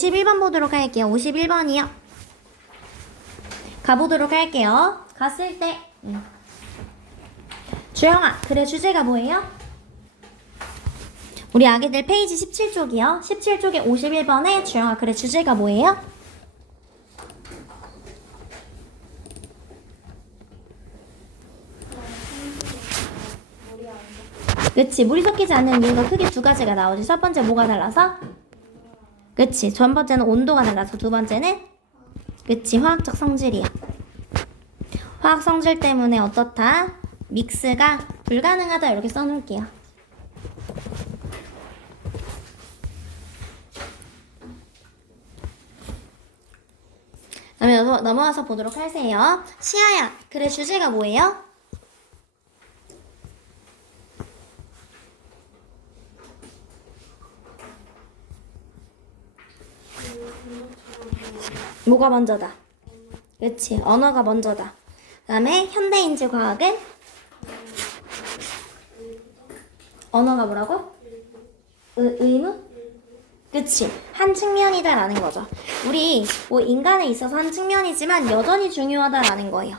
51번 보도록 할게요. 51번이요. 가보도록 할게요. 갔을 때 주영아, 그래 주제가 뭐예요? 우리 아기들 페이지 17쪽이요. 17쪽에 51번에 주영아, 그래 주제가 뭐예요? 그치, 물이 섞이지 않는 이유가 크게 두 가지가 나오지. 첫 번째 뭐가 달라서? 그치, 첫 번째는 온도가 달라서, 두 번째는 그치, 화학적 성질이야. 화학 성질 때문에 어떻다? 믹스가 불가능하다. 이렇게 써놓을게요. 다음에 넘어와서 보도록 하세요. 시아야, 그래 주제가 뭐예요? 뭐가 먼저다? 그치, 언어가 먼저다. 그 다음에 현대인지 과학은? 언어가 뭐라고? 의무? 그치, 한 측면이다 라는 거죠. 우리 뭐 인간에 있어서 한 측면이지만 여전히 중요하다라는 거예요.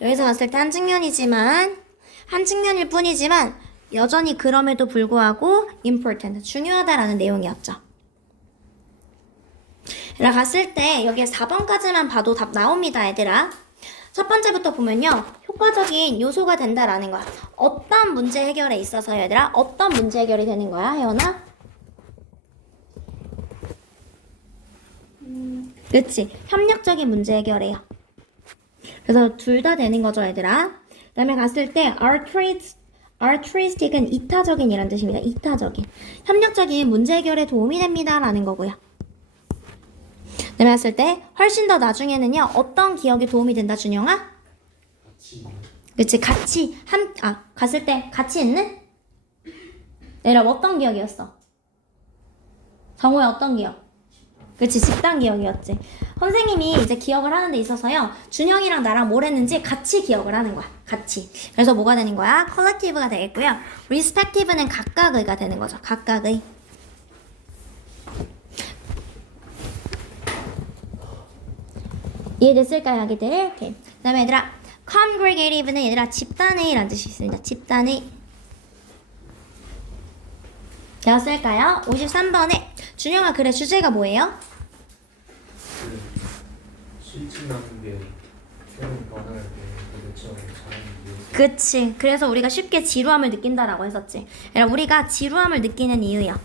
여기서 봤을 때 한 측면이지만, 한 측면일 뿐이지만 여전히 그럼에도 불구하고 important, 중요하다라는 내용이었죠. 얘들아, 갔을 때 여기에 4번까지만 봐도 답 나옵니다, 얘들아. 첫 번째부터 보면요, 효과적인 요소가 된다라는 거야. 어떤 문제 해결에 있어서 얘들아, 어떤 문제 해결이 되는 거야, 혜연아? 그치, 협력적인 문제 해결이에요. 그래서 둘 다 되는 거죠, 얘들아. 그 다음에 갔을 때 artistic은 이타적인 이란 뜻입니다. 이타적인, 협력적인 문제 해결에 도움이 됩니다 라는 거고요. 그 다음에 갔을 때 훨씬 더 나중에는요, 어떤 기억에 도움이 된다, 준영아? 그치, 같이 갔을 때 같이 있는? 얘들아, 어떤 기억이었어? 정우야, 어떤 기억? 그치, 집단 기억이었지. 선생님이 이제 기억을 하는 데 있어서요, 준영이랑 나랑 뭘 했는지 같이 기억을 하는 거야. 같이. 그래서 뭐가 되는 거야? collective가 되겠고요. respective는 각각의가 되는 거죠. 각각의. 이해됐을까요, 아기들? 오케이. 그 다음에 얘들아, congregative는 얘들아 집단의 라는 뜻이 있습니다. 집단의. 되었을까요? 53번에 준영아, 그래 주제가 뭐예요? 실증나는 게 새로운 변화를 대처하는 사람이 위해서. 그치, 그래서 우리가 쉽게 지루함을 느낀다라고 했었지. 그러니까 우리가 지루함을 느끼는 이유야.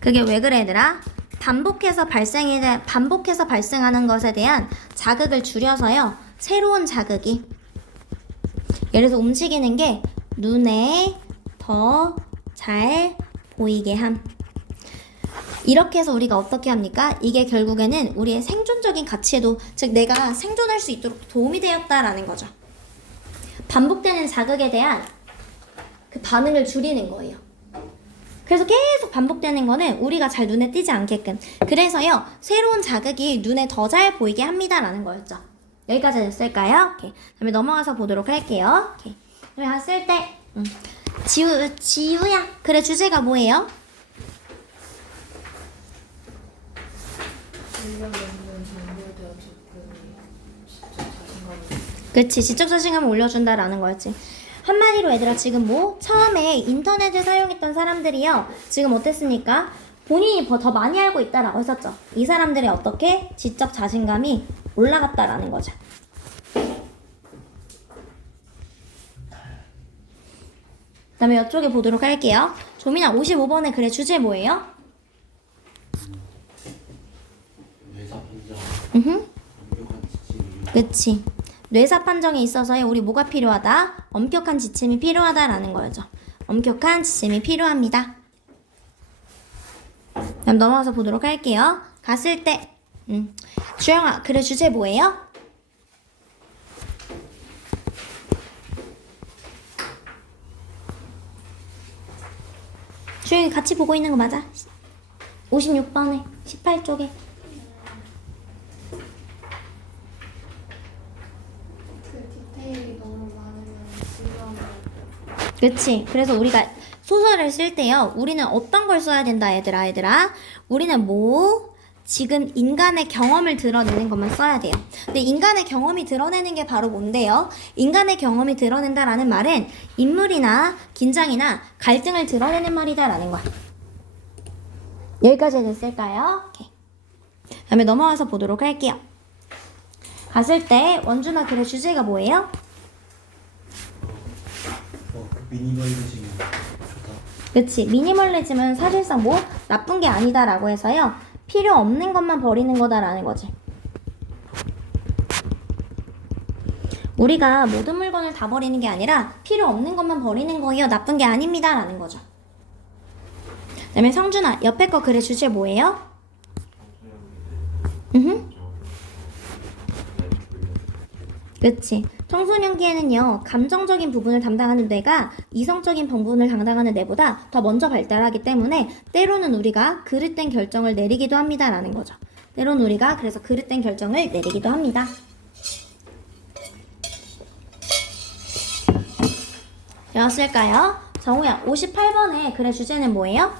그게 왜 그래, 얘들아? 반복해서 발생하는 것에 대한 자극을 줄여서요, 새로운 자극이, 예를 들어서 움직이는 게 눈에 더 잘 보이게 함. 이렇게 해서 우리가 어떻게 합니까? 이게 결국에는 우리의 생존적인 가치에도, 즉 내가 생존할 수 있도록 도움이 되었다라는 거죠. 반복되는 자극에 대한 그 반응을 줄이는 거예요. 그래서 계속 반복되는 거는 우리가 잘 눈에 띄지 않게끔, 그래서요, 새로운 자극이 눈에 더 잘 보이게 합니다라는 거였죠. 여기까지 됐을까요? 오케이. 다음에 넘어가서 보도록 할게요. 오케이. 다음에 갔을 때 지우야, 그래 주제가 뭐예요? 그치, 지적 자신감을 올려준다라는 거였지. 한마디로 얘들아, 지금 뭐 처음에 인터넷을 사용했던 사람들이요, 지금 어땠습니까? 본인이 더 많이 알고 있다라고 했었죠. 이 사람들이 어떻게 지적 자신감이 올라갔다라는 거죠. 그 다음에 이쪽에 보도록 할게요. 조민아, 55번에 그래 주제 뭐예요? 뇌사 판정. 완벽한 지침이. 그치, 뇌사 판정에 있어서요, 우리 뭐가 필요하다? 엄격한 지침이 필요하다라는 거죠. 엄격한 지침이 필요합니다. 그럼 넘어가서 보도록 할게요. 갔을 때 주영아, 그래 주제 뭐예요? 주영이 같이 보고 있는 거 맞아? 56번에 18쪽에. 그 디테일이 너무 많으면 지루한 거. 그치, 그래서 우리가 소설을 쓸 때요. 우리는 어떤 걸 써야 된다, 얘들아. 우리는 지금 인간의 경험을 드러내는 것만 써야 돼요. 근데 인간의 경험이 드러내는 게 바로 뭔데요? 인간의 경험이 드러낸다라는 말은 인물이나 긴장이나 갈등을 드러내는 말이다라는 거야. 여기까지 됐을까요? 오케이. 다음에 넘어가서 보도록 할게요. 갔을 때 원주나 글의 주제가 뭐예요? 그 미니멀리즘이 좋다. 그치. 미니멀리즘은 사실상 나쁜 게 아니다라고 해서요. 필요 없는 것만 버리는 거다라는 거지. 우리가 모든 물건을 다 버리는 게 아니라 필요 없는 것만 버리는 거예요. 나쁜 게 아닙니다라는 거죠. 그 다음에 성준아, 옆에 거 글의 주제 뭐예요? 그치. 청소년기에는요, 감정적인 부분을 담당하는 뇌가 이성적인 부분을 담당하는 뇌보다 더 먼저 발달하기 때문에 때로는 우리가 그릇된 결정을 내리기도 합니다라는 거죠. 때로는 우리가 그래서 그릇된 결정을 내리기도 합니다. 되었을까요? 정우야, 58번의 글의 주제는 뭐예요?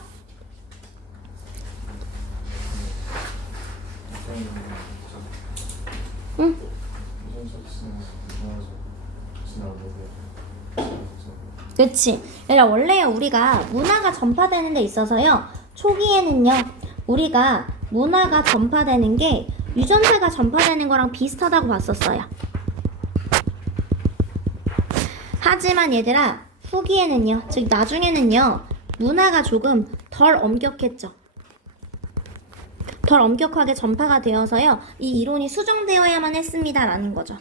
응? 그치. 얘들아, 원래요, 우리가 문화가 전파되는 데 있어서요, 초기에는요, 우리가 문화가 전파되는 게 유전자가 전파되는 거랑 비슷하다고 봤었어요. 하지만 얘들아, 후기에는요, 즉 나중에는요, 문화가 조금 덜 엄격했죠. 덜 엄격하게 전파가 되어서요, 이 이론이 수정되어야만 했습니다라는 거죠.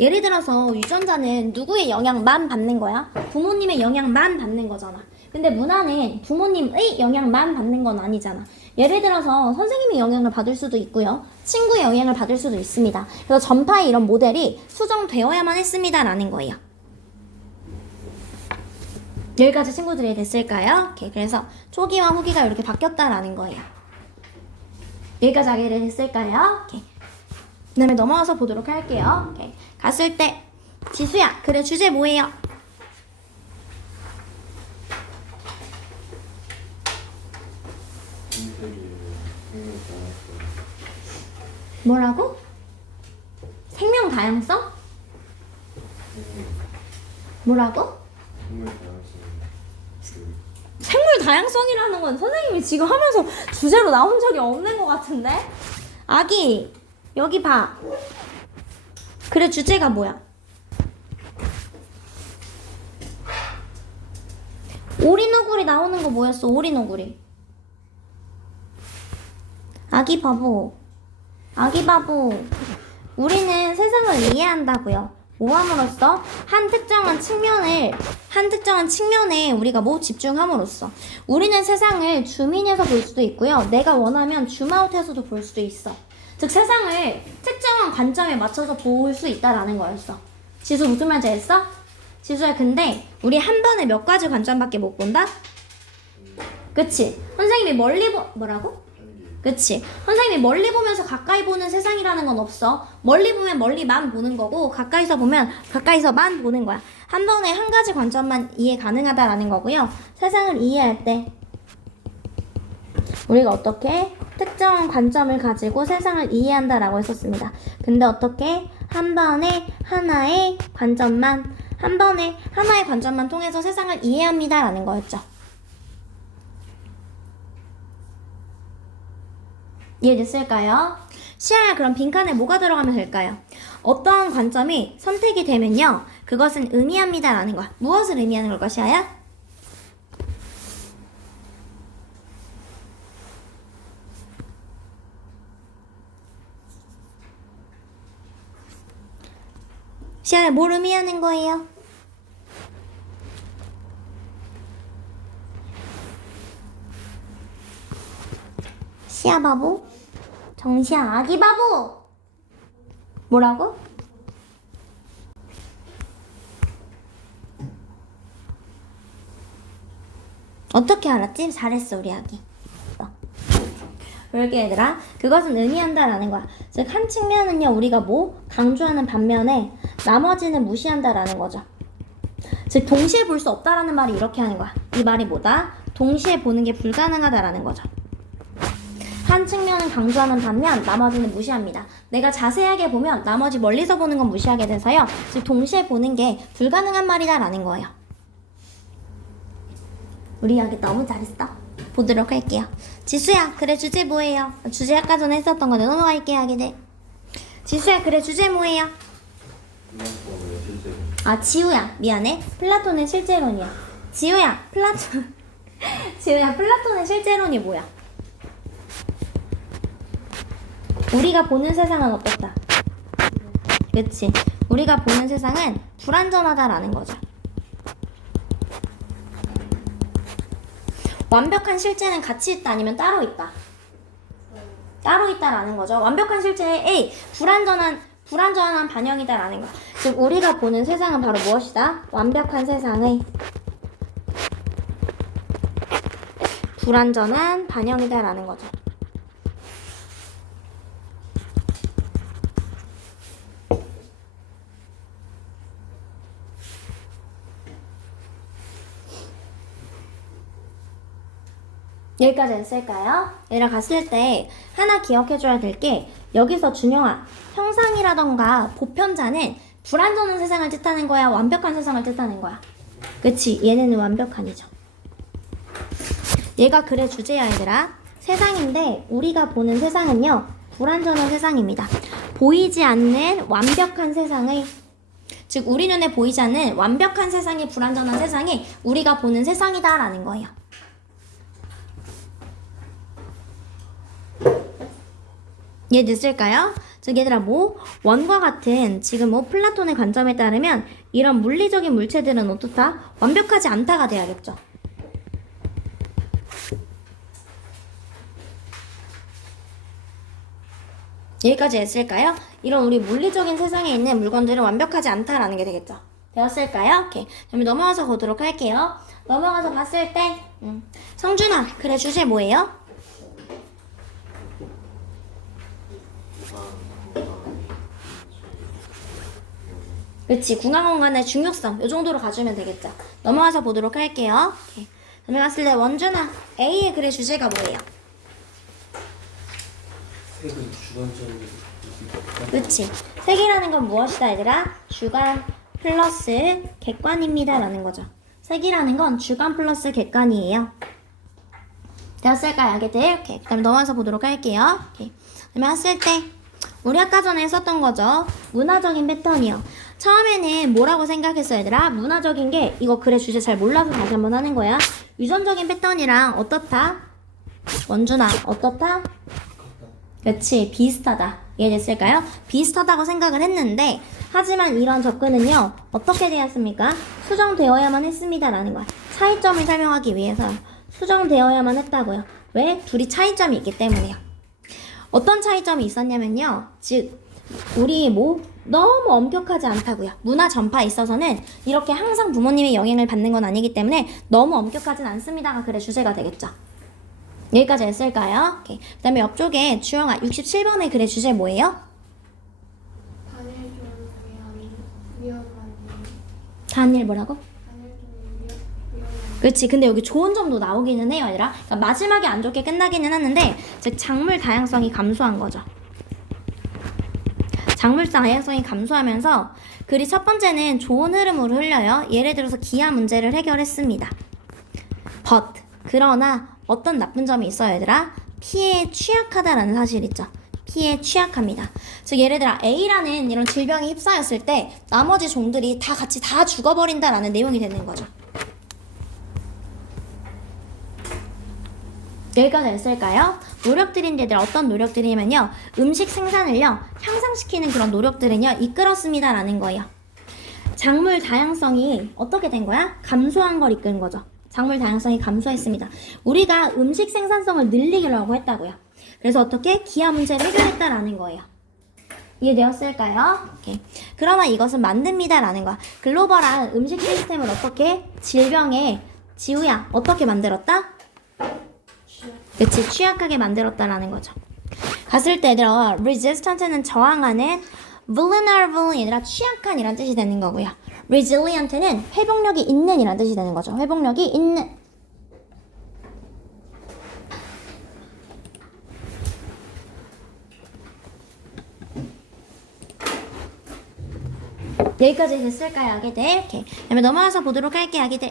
예를 들어서 유전자는 누구의 영향만 받는 거야? 부모님의 영향만 받는 거잖아. 근데 문화는 부모님의 영향만 받는 건 아니잖아. 예를 들어서 선생님의 영향을 받을 수도 있고요, 친구의 영향을 받을 수도 있습니다. 그래서 전파의 이런 모델이 수정되어야만 했습니다라는 거예요. 여기까지 친구들이 됐을까요? 오케이, 그래서 초기와 후기가 이렇게 바뀌었다라는 거예요. 여기까지 하게 됐을까요? 오케이. 그 다음에 넘어가서 보도록 할게요. 오케이. 갔을 때 지수야, 글의 주제 뭐예요? 뭐라고? 생명 다양성? 뭐라고? 생물 다양성이라는 건 선생님이 지금 하면서 주제로 나온 적이 없는 것 같은데? 아기, 여기 봐. 글의 주제가 뭐야? 오리너구리 나오는 거 뭐였어? 오리너구리. 아기 바보. 아기 바보. 우리는 세상을 이해한다고요. 모함으로써 한 특정한 측면에 우리가 집중함으로써 우리는 세상을 줌인해서 볼 수도 있고요. 내가 원하면 줌아웃해서도 볼 수도 있어. 즉 세상을 특정한 관점에 맞춰서 볼 수 있다라는 거였어. 지수 무슨 말인지 알았어? 지수야, 근데 우리 한 번에 몇 가지 관점밖에 못 본다? 그치? 선생님이 뭐라고? 그치? 선생님이 멀리 보면서 가까이 보는 세상이라는 건 없어. 멀리 보면 멀리만 보는 거고, 가까이서 보면 가까이서만 보는 거야. 한 번에 한 가지 관점만 이해 가능하다라는 거고요. 세상을 이해할 때 우리가 어떻게 특정한 관점을 가지고 세상을 이해한다라고 했었습니다. 근데 어떻게 한 번에 하나의 관점만 통해서 세상을 이해합니다라는 거였죠. 이해됐을까요? 시아야, 그럼 빈칸에 뭐가 들어가면 될까요? 어떠한 관점이 선택이 되면요, 그것은 의미합니다라는 거야. 무엇을 의미하는 걸까, 시아야? 시아야, 뭘 의미하는 거예요? 시아 바보? 정시아 아기 바보! 뭐라고? 어떻게 알았지? 잘했어, 우리 아기. 그러게 얘들아, 그것은 의미한다라는 거야. 즉 한 측면은요, 우리가 강조하는 반면에 나머지는 무시한다라는 거죠. 즉 동시에 볼 수 없다라는 말이 이렇게 하는 거야. 이 말이 뭐다? 동시에 보는 게 불가능하다라는 거죠. 한 측면은 강조하는 반면 나머지는 무시합니다. 내가 자세하게 보면 나머지 멀리서 보는 건 무시하게 돼서요. 즉 동시에 보는 게 불가능한 말이다라는 거예요. 우리 여기 너무 잘했어. 보도록 할게요. 지수야, 그래 주제 뭐예요? 주제 아까 전에 했었던 건데 넘어갈게요. 하게 돼. 지수야, 그래 주제 뭐예요? 아, 지우야, 미안해. 플라톤의 실제론이야. 지우야, 지우야, 플라톤의 실제론이 뭐야? 우리가 보는 세상은 어떻다? 그치? 우리가 보는 세상은 불완전하다라는 거죠. 완벽한 실제는 같이 있다 아니면 따로 있다? 따로 있다라는 거죠. 완벽한 실제의 A, 불완전한 반영이다라는 거. 즉 우리가 보는 세상은 바로 무엇이다? 완벽한 세상의 불완전한 반영이다라는 거죠. 여기까지 했을까요? 얘랑 갔을 때 하나 기억해줘야 될 게 여기서 준영아, 형상이라던가 보편자는 불완전한 세상을 뜻하는 거야? 완벽한 세상을 뜻하는 거야? 그치? 얘네는 완벽한이죠. 얘가 글의 주제야 얘들아. 세상인데 우리가 보는 세상은요 불완전한 세상입니다. 보이지 않는 완벽한 세상의, 즉 우리 눈에 보이지 않는 완벽한 세상이 불완전한 세상이 우리가 보는 세상이다 라는 거예요. 이해됐을까요? 즉 얘들아 뭐 원과 같은 지금 뭐 플라톤의 관점에 따르면 이런 물리적인 물체들은 어떻다? 완벽하지 않다가 돼야겠죠. 여기까지 했을까요? 이런 우리 물리적인 세상에 있는 물건들은 완벽하지 않다라는 게 되겠죠. 되었을까요? 오케이. 그럼 넘어가서 보도록 할게요. 넘어가서 봤을 때 성준아, 그래 주제 뭐예요? 그렇지. 궁합공간의 중요성 이 정도로 가주면 되겠죠. 넘어가서 보도록 할게요. 오케이. 넘어갔을 때 원준아, A의 글의 주제가 뭐예요? 색은 주관적인. 그렇지. 색이라는 건 무엇이다 얘들아? 주관 플러스 객관입니다 라는 거죠. 색이라는 건 주관 플러스 객관이에요. 되었을까요? 알겠들? 오케이. 그 다음에 넘어가서 보도록 할게요. 오케이. 그러면 했을 때 우리 아까 전에 했었던 거죠. 문화적인 패턴이요. 처음에는 뭐라고 생각했어 얘들아? 문화적인 게 이거 글의 주제 잘 몰라서 다시 한번 하는 거야. 유전적인 패턴이랑 어떻다? 원준아, 어떻다? 그렇지. 비슷하다. 이해됐을까요? 비슷하다고 생각을 했는데 하지만 이런 접근은요. 어떻게 되었습니까? 수정되어야만 했습니다 라는 거야. 차이점을 설명하기 위해서 수정되어야만 했다고요. 왜? 둘이 차이점이 있기 때문에요. 어떤 차이점이 있었냐면요. 즉 우리 뭐 너무 엄격하지 않다고요. 문화 전파에 있어서는 이렇게 항상 부모님의 영향을 받는 건 아니기 때문에 너무 엄격하진 않습니다가 글의 주제가 되겠죠. 여기까지 했을까요? 오케이. 그 다음에 옆쪽에 주영아 67번의 글의 주제 뭐예요? 단일 좀 위험한 단일 뭐라고? 단일 좀 위험한 그렇지. 근데 여기 좋은 점도 나오기는 해요 얘들아. 그러니까 마지막에 안 좋게 끝나기는 하는데 즉 작물 다양성이 감소한 거죠. 작물 다양성이 감소하면서 글이 첫 번째는 좋은 흐름으로 흘려요. 예를 들어서 기하 문제를 해결했습니다. But 그러나 어떤 나쁜 점이 있어요 얘들아? 피해에 취약하다라는 사실이 있죠. 피해에 취약합니다. 즉 예를 들어 A라는 이런 질병에 휩싸였을 때 나머지 종들이 다 같이 다 죽어버린다라는 내용이 되는 거죠. 여기까지 했을까요? 노력들인데 얘들 어떤 노력들이냐면요. 음식 생산을요 향상시키는 그런 노력들은요 이끌었습니다 라는 거예요. 작물 다양성이 어떻게 된 거야? 감소한 걸 이끈 거죠. 작물 다양성이 감소했습니다. 우리가 음식 생산성을 늘리려고 했다고요. 그래서 어떻게? 기하 문제를 해결했다라는 거예요. 이해되었을까요? 오케이. 그러나 이것은 만듭니다라는 거야. 글로벌한 음식 시스템을 어떻게? 질병에 지우야 어떻게 만들었다? 그치, 취약하게 만들었다라는 거죠. 갔을 때 얘들아 resistant는 저항하는 vulnerable 얘들아 취약한 이란 뜻이 되는 거고요. resilient는 회복력이 있는 이란 뜻이 되는 거죠. 회복력이 있는. 여기까지 됐을까요, 아기들? 오케이. 그다음에 넘어가서 보도록 할게요, 아기들.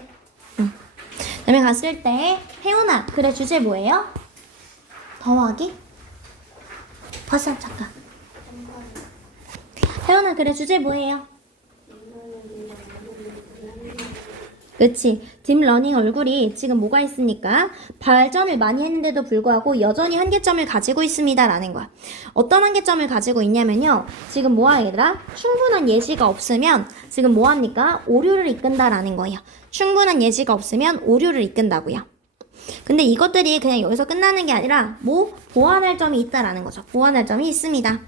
그다음에 갔을 때 혜원아, 그래 주제 뭐예요? 더하기? 벗어 잠깐. 혜원아, 그래 주제 뭐예요? 그치. 딥러닝 얼굴이 지금 뭐가 있으니까 발전을 많이 했는데도 불구하고 여전히 한계점을 가지고 있습니다 라는 거야. 어떤 한계점을 가지고 있냐면요. 지금 뭐야 얘들아? 충분한 예시가 없으면 지금 뭐합니까? 오류를 이끈다 라는 거예요. 충분한 예시가 없으면 오류를 이끈다고요. 근데 이것들이 그냥 여기서 끝나는 게 아니라 뭐 보완할 점이 있다라는 거죠. 보완할 점이 있습니다.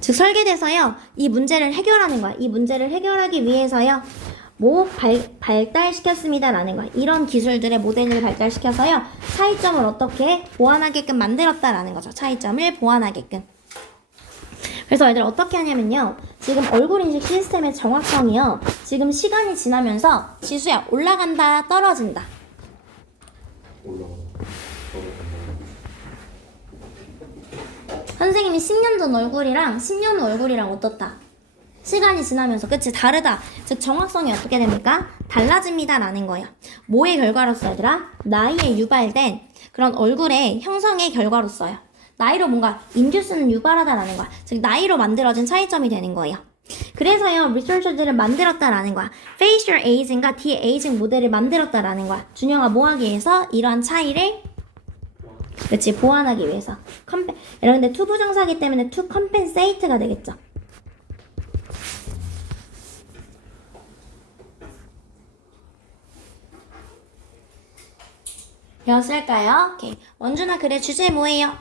즉 설계돼서요. 이 문제를 해결하는 거야. 이 문제를 해결하기 위해서요. 뭐 발달시켰습니다 라는 거야. 이런 기술들의 모델을 발달시켜서요. 차이점을 어떻게 보완하게끔 만들었다라는 거죠. 차이점을 보완하게끔. 그래서 얘들 어떻게 하냐면요. 지금 얼굴 인식 시스템의 정확성이요. 지금 시간이 지나면서 지수야 올라간다 떨어진다. 선생님이 10년 전 얼굴이랑 10년 후 얼굴이랑 어떻다? 시간이 지나면서 그치 다르다. 즉 정확성이 어떻게 됩니까? 달라집니다 라는 거예요. 뭐의 결과로서 얘들아? 나이에 유발된 그런 얼굴의 형성의 결과로서요. 나이로 뭔가 인듀스는 유발하다라는 거야. 즉 나이로 만들어진 차이점이 되는 거예요. 그래서요 리서처들을 만들었다라는 거야. facial aging과 de-aging 모델을 만들었다라는 거야. 준영아 뭐 하기 위해서? 이러한 차이를 그치 보완하기 위해서. 여러분들 to 부정사기 때문에 to compensate가 되겠죠. 배웠을까요? 오케이. 원준아 그래 주제 뭐예요?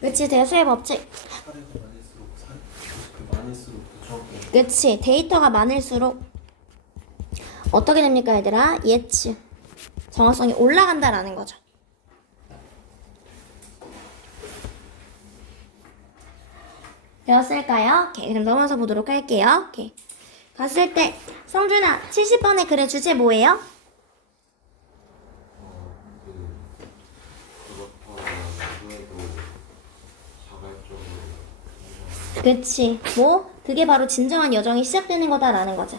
그치 대수의 법칙. 그치 데이터가 많을수록 어떻게 됩니까 얘들아? 예측 정확성이 올라간다라는 거죠. 배웠을까요? 오케이 그럼 넘어서 보도록 할게요. 오케이. 갔을 때 성준아 70번의 글의 주제 뭐예요? 그치 뭐 그게 바로 진정한 여정이 시작되는 거다라는 거죠.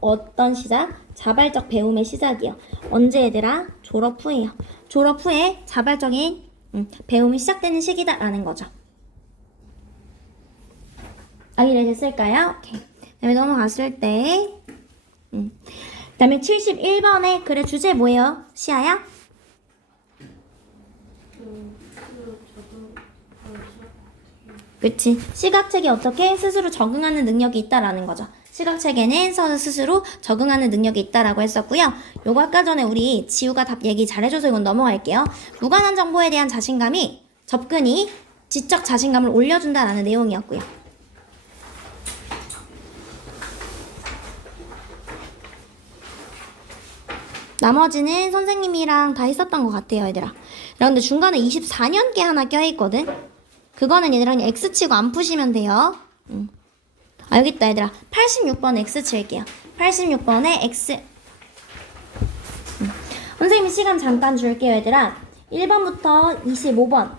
어떤 시작? 자발적 배움의 시작이요. 언제 얘들아? 졸업 후에요. 졸업 후에 자발적인 배움이 시작되는 시기다라는 거죠. 이해됐을까요? 오케이. 그다음에 넘어갔을 때 그다음에 71번의 글의 주제 뭐예요? 시아야? 그치. 시각체계 어떻게 스스로 적응하는 능력이 있다라는 거죠. 시각체계는 스스로 적응하는 능력이 있다라고 했었고요. 요거 아까 전에 우리 지우가 답 얘기 잘해줘서 이건 넘어갈게요. 무관한 정보에 대한 자신감이 접근이 지적 자신감을 올려준다라는 내용이었고요. 나머지는 선생님이랑 다 했었던 것 같아요, 얘들아. 근데 중간에 24년께 하나 껴있거든? 그거는 얘들아 그냥 X 치고 안 푸시면 돼요. 여기 있다, 얘들아. 86번 X 칠게요. 86번에 X. 선생님이 시간 잠깐 줄게요, 얘들아. 1번부터 25번,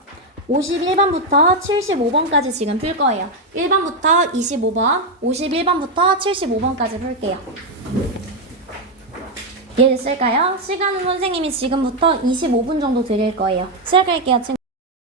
51번부터 75번까지 지금 풀 거예요. 1번부터 25번, 51번부터 75번까지 풀게요. 이해됐을까요? 시간은 선생님이 지금부터 25분 정도 드릴 거예요. 시작할게요, 친구.